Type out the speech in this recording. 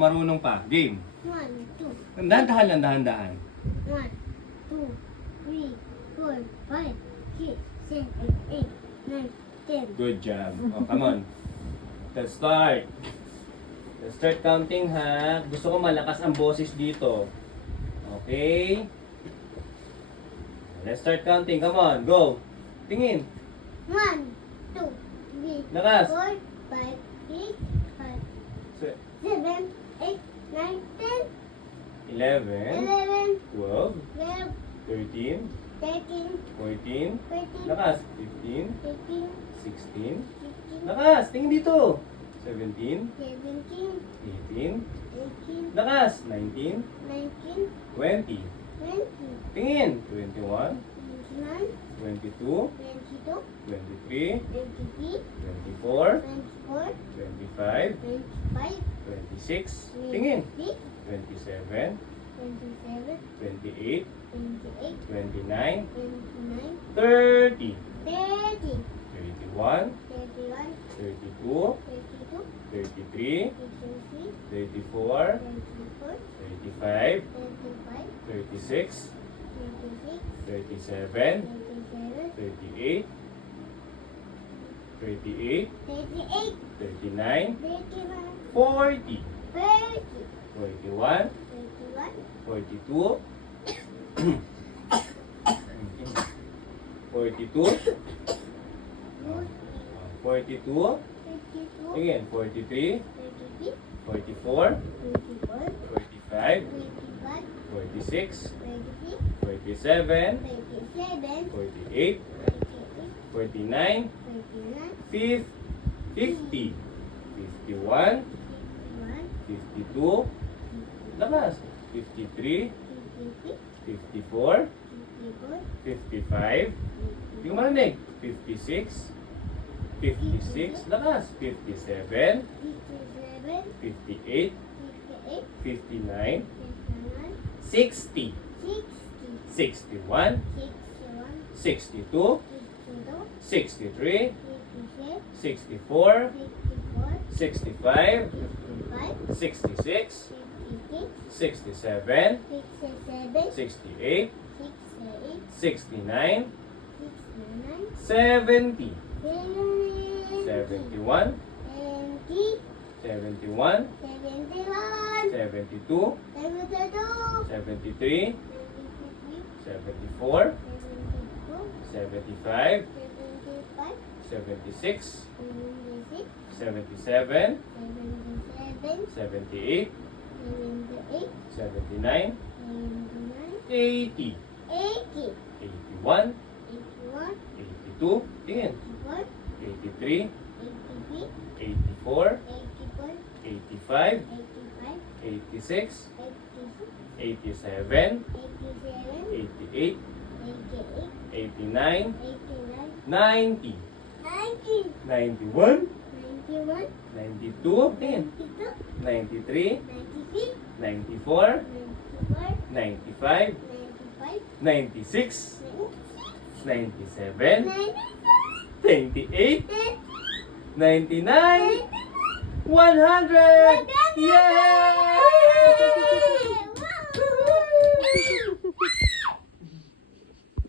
Kung marunong pa. Game. 1, 2. Dahan-dahan lang, dahan-dahan. 1, 2, 3, 4, 5, 6, 7, 8, 9, 10. Good job. Oh, come on. Let's start. Let's start counting, ha. Gusto ko malakas ang boses dito. Okay? Let's start counting. Come on, go. Tingin. 1, 2, 3, Lakas. 4, 5, 6, 5, 7, 8, 9, 10, 11, 11, 12, 12, 13, 13, 14. 14, Lakas. 15, 15, 16. 16, Lakas. Tingin dito. 17, 17, 18. 18, Lakas. 19, 19, 20. 20, Tingin. 21, 21, 22, 22, 23, 23, 24, 24, 25, 25, 26. Tingin. 26, 27, 27, 28, 28, 29, 29, 30, 30, 31, 31, 32, 32, 33, 33, 34, 34, 35, 35, 36, 36, 37, 37, 38, 38, 38, 39, 39, 40, 40, 41, 41, 42, 42, 42, 52, again, 43, 33, 44, 24, 45, 25, 46, 26, 47, 27, 48, 48, 49, 49, 50, 50, 51, 51, 52, lakas, 53, 53, 54, 54, 55, hindi ko marinig, 56, 56, lakas, 57, 57, 58, 58, 59, 59, 60, 60, 61, 61, 62, 62, 63, 66, 64, 64, 65, 65, 66, 66, 67, 67, 68, 68, 69, 69, 70, 70, 71, 70, 71, 71, 72, 72, 73, 73, 74, 74, 75, 75, 76, 76, 77, 77, 78, 78, 79, 79, 80, 80, 81, 81, 82, tingin, 81, 83, 83, 84, 84, 85, 85, 86, 86, 87, 87, 88, 88, 89, 89, 90, 90, 91, 91, 92, tingin, 92, 93, 93, 94, 94, 95, 95, 96, 96, 97, 97, 28, 98, 99, 100! Yay!